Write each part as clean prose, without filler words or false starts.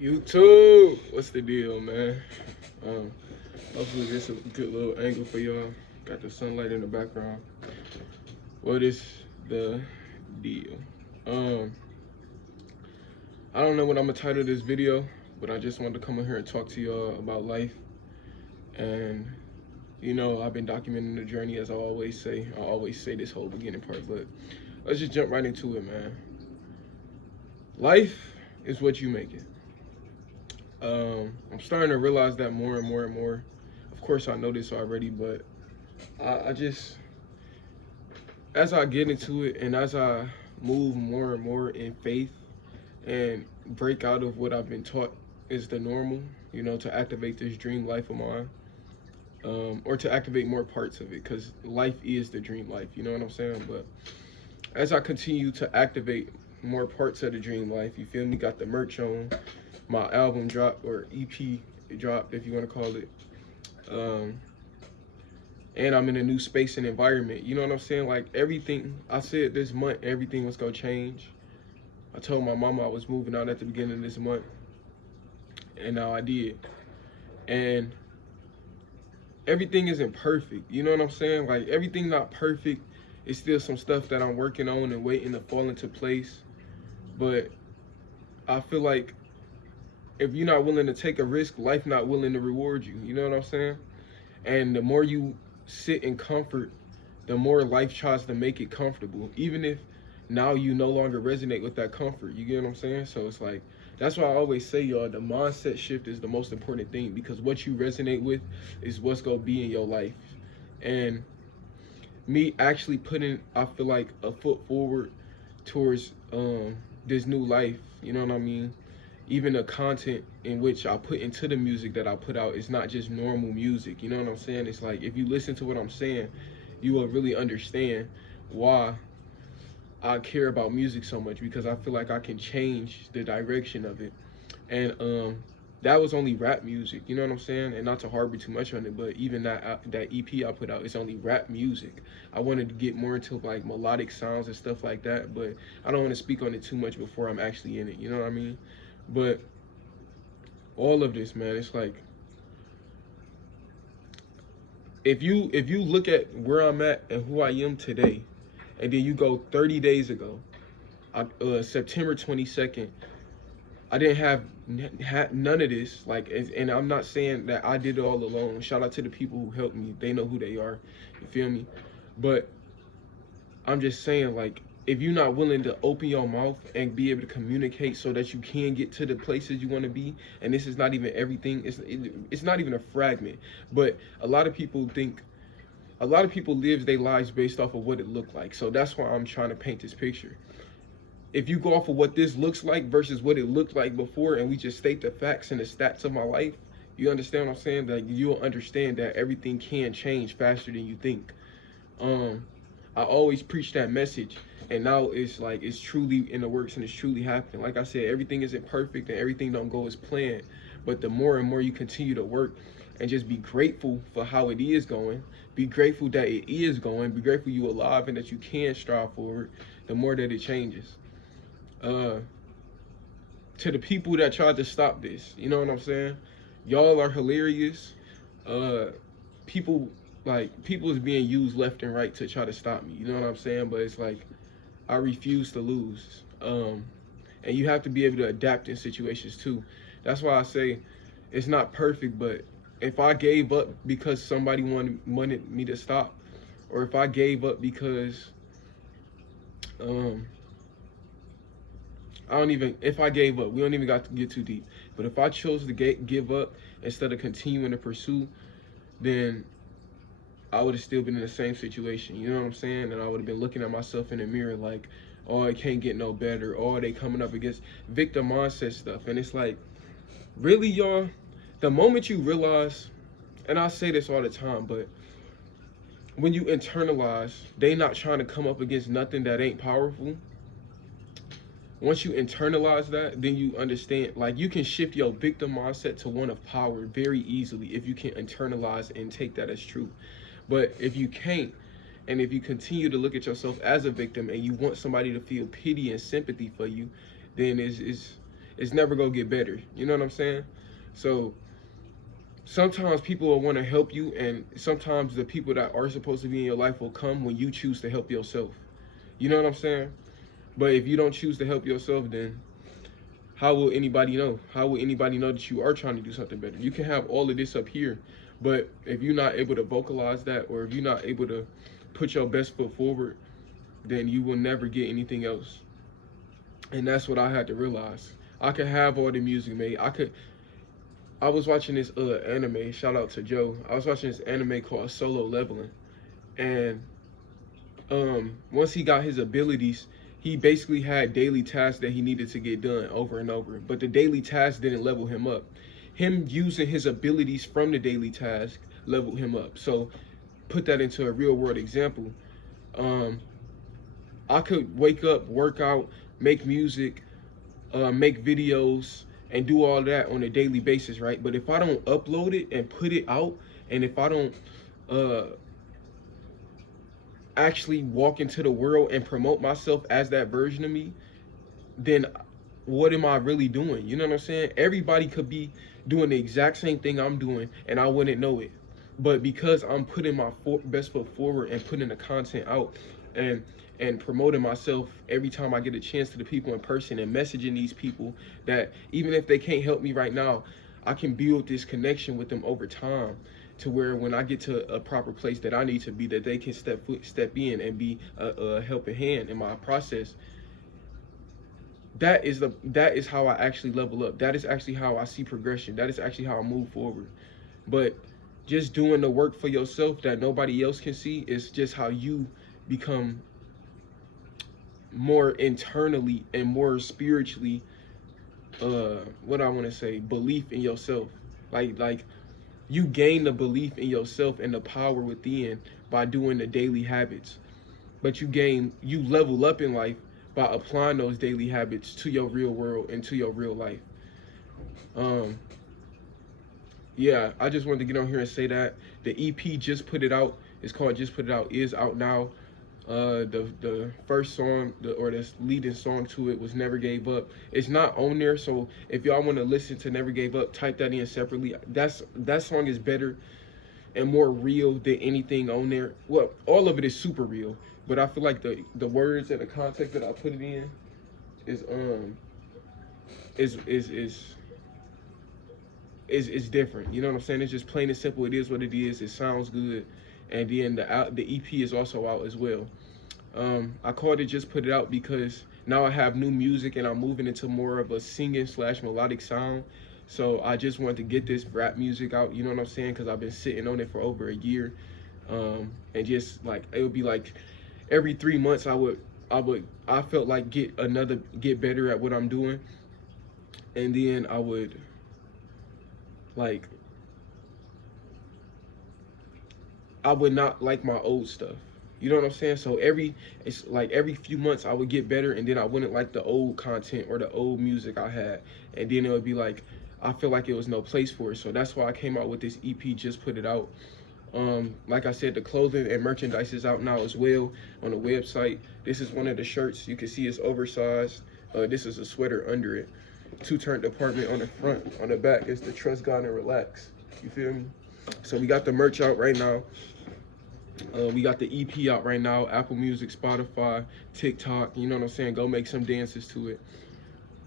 YouTube, what's the deal, man? Um, Hopefully this is a good little angle for y'all. Got the sunlight in the background. What is the deal? Um, I don't know what I'm gonna title this video, but I just wanted to come in here and talk to y'all about life. And I've been documenting the journey as I always say. I always say this whole beginning part, but let's just jump right into it, man. Life is what you make it. I'm starting to realize that more and more and more. Of course, I know this already, but I just, as I get into it and as I move more and more in faith and break out of what I've been taught is the normal, to activate this dream life of mine, or to activate more parts of it, because life is the dream life, you know what I'm saying? But as I continue to activate more parts of the dream life, you feel me? Got the merch on, my album dropped, or EP dropped, if you want to call it. And I'm in a new space and environment. You know what I'm saying? Like everything I said this month, everything was gonna change. I told my mama I was moving out at the beginning of this month, and now I did. And everything isn't perfect. You know what I'm saying? Like everything not perfect. It's still some stuff that I'm working on and waiting to fall into place. But I feel like if you're not willing to take a risk, life not willing to reward you. You know what I'm saying? And the more you sit in comfort, the more life tries to make it comfortable, even if now you no longer resonate with that comfort. You get what I'm saying? So it's like, that's why I always say, y'all, the mindset shift is the most important thing, because what you resonate with is what's gonna be in your life. And me actually putting, I feel like, a foot forward towards this new life, you know what I mean? Even the content in which I put into the music that I put out is not just normal music. You know what I'm saying? It's like, if you listen to what I'm saying, you will really understand why I care about music so much, because I feel like I can change the direction of it. And that was only rap music, you know what I'm saying? And not to harbor too much on it, but even that EP I put out, it's only rap music. I wanted to get more into like melodic sounds and stuff like that, but I don't want to speak on it too much before I'm actually in it, you know what I mean? But all of this, man, it's like, if you look at where I'm at and who I am today, and then you go 30 days ago, September 22nd, I didn't have none of this. Like, and I'm not saying that I did it all alone. Shout out to the people who helped me. They know who they are. You feel me? But I'm just saying, like, if you're not willing to open your mouth and be able to communicate so that you can get to the places you want to be, and this is not even everything. It's not even a fragment. But a lot of people live their lives based off of what it looked like. So that's why I'm trying to paint this picture. If you go off of what this looks like versus what it looked like before, and we just state the facts and the stats of my life, you understand what I'm saying? That you'll understand that everything can change faster than you think. I always preach that message, and now it's like, it's truly in the works and it's truly happening. Like I said, everything isn't perfect and everything don't go as planned, but the more and more you continue to work and just be grateful for how it is going, be grateful that it is going, be grateful you alive and that you can strive forward, the more that it changes. uh to the people that tried to stop this, you know what I'm saying? Y'all are hilarious. uh people is being used left and right to try to stop me, you know what I'm saying? But it's like, I refuse to lose. And you have to be able to adapt in situations too. That's why I say it's not perfect, but if I gave up because somebody wanted me to stop, or if I gave up because um I don't even, if I gave up, we don't even got to get too deep. But if I chose to give up instead of continuing to pursue, then I would have still been in the same situation. You know what I'm saying? And I would have been looking at myself in the mirror like, oh, it can't get no better. Oh, they coming up against victim mindset stuff. And it's like, really, y'all, the moment you realize, and I say this all the time, but when you internalize, they not trying to come up against nothing that ain't powerful. Once you internalize that, then you understand, like, you can shift your victim mindset to one of power very easily if you can internalize and take that as true. But if you can't, and if you continue to look at yourself as a victim and you want somebody to feel pity and sympathy for you, then it's never gonna get better. You know what I'm saying? So sometimes people will want to help you, and sometimes the people that are supposed to be in your life will come when you choose to help yourself. You know what I'm saying? But if you don't choose to help yourself, then how will anybody know? How will anybody know that you are trying to do something better? You can have all of this up here, but if you're not able to vocalize that, or if you're not able to put your best foot forward, then you will never get anything else. And that's what I had to realize. I could have all the music made. I was watching this anime, shout out to Joe. I was watching this anime called Solo Leveling. And once he got his abilities, he basically had daily tasks that he needed to get done over and over. But the daily tasks didn't level him up. Him using his abilities from the daily task leveled him up. So put that into a real world example. I could wake up, work out, make music, make videos, and do all that on a daily basis, right? But if I don't upload it and put it out, and if I don't actually walk into the world and promote myself as that version of me, then what am I really doing? You know what I'm saying? Everybody could be doing the exact same thing I'm doing, and I wouldn't know it. But because I'm putting my best foot forward and putting the content out, and promoting myself every time I get a chance to the people in person, and messaging these people that even if they can't help me right now, I can build this connection with them over time, to where when I get to a proper place that I need to be, that they can step in and be a helping hand in my process. That is how I actually level up. That is actually how I see progression. That is actually how I move forward. But just doing the work for yourself that nobody else can see is just how you become more internally and more spiritually, what I want to say, belief in yourself. Like you gain the belief in yourself and the power within by doing the daily habits. But you level up in life by applying those daily habits to your real world and to your real life. Yeah, I just wanted to get on here and say that the EP Just Put It Out, it's called Just Put It Out, is out now. The first song, or the leading song to it, was Never Gave Up. It's not on there, so if y'all want to listen to Never Gave Up, type that in separately. That song is better and more real than anything on there. Well, all of it is super real, but I feel like the words and the context that I put it in is different. You know what I'm saying? It's just plain and simple. It is what it is. It sounds good. And then the EP is also out as well. I called it Just Put It Out because now I have new music and I'm moving into more of a singing / melodic sound. So I just wanted to get this rap music out, you know what I'm saying? Because I've been sitting on it for over a year. And just like, it would be like every 3 months I felt like get better at what I'm doing. And then I would not like my old stuff. You know what I'm saying? So every few months I would get better, and then I wouldn't like the old content or the old music I had. And then it would be like, I feel like it was no place for it. So that's why I came out with this EP, Just Put It Out. Like I said, the clothing and merchandise is out now as well on the website. This is one of the shirts. You can see it's oversized. This is a sweater under it. 2-turn department on the front. On the back is the Trust God and Relax. You feel me? So we got the merch out right now. We got the EP out right now. Apple Music, Spotify, TikTok. You know what I'm saying? Go make some dances to it.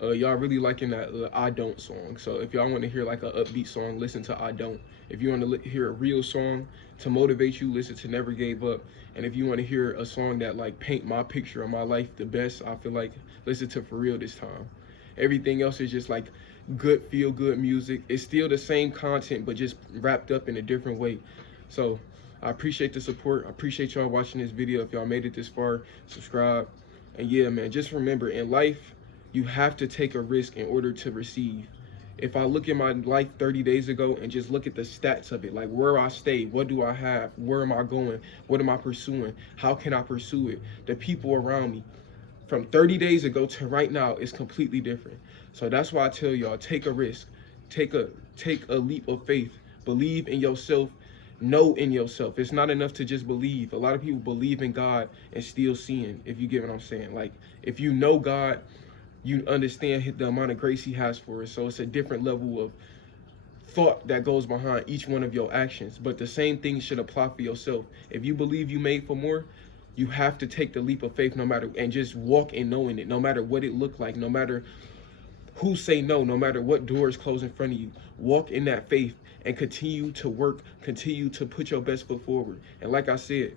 Y'all really liking that I Don't song. So if y'all want to hear like an upbeat song, listen to I Don't. If you want to hear a real song to motivate you, listen to Never Gave Up. And if you want to hear a song that like paint my picture of my life the best, I feel like, listen to For Real This Time. Everything else is just like good, feel good music. It's still the same content, but just wrapped up in a different way. So I appreciate the support. I appreciate y'all watching this video. If y'all made it this far, subscribe. And yeah, man, just remember, in life, you have to take a risk in order to receive. If I look at my life 30 days ago and just look at the stats of it, like where I stay, what do I have, where am I going, what am I pursuing, how can I pursue it, the people around me, from 30 days ago to right now is completely different. So that's why I tell y'all, take a risk, take a leap of faith, believe in yourself, know in yourself. It's not enough to just believe. A lot of people believe in God and still sin, if you get what I'm saying. Like, if you know God, you understand the amount of grace he has for us. So it's a different level of thought that goes behind each one of your actions. But the same thing should apply for yourself. If you believe you made for more, you have to take the leap of faith, no matter, and just walk in knowing it, no matter what it looked like, no matter who say no, no matter what doors close in front of you. Walk in that faith and continue to work, continue to put your best foot forward. And like I said,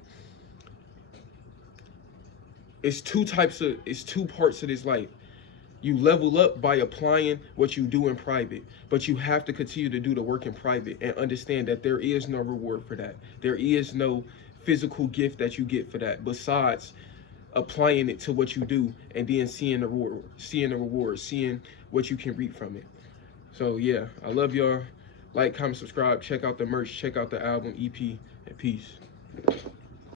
it's two parts of this life. You level up by applying what you do in private, but you have to continue to do the work in private and understand that there is no reward for that. There is no physical gift that you get for that besides applying it to what you do and then seeing the reward, seeing what you can reap from it. So yeah, I love y'all. Like, comment, subscribe, check out the merch, check out the album, EP, and peace.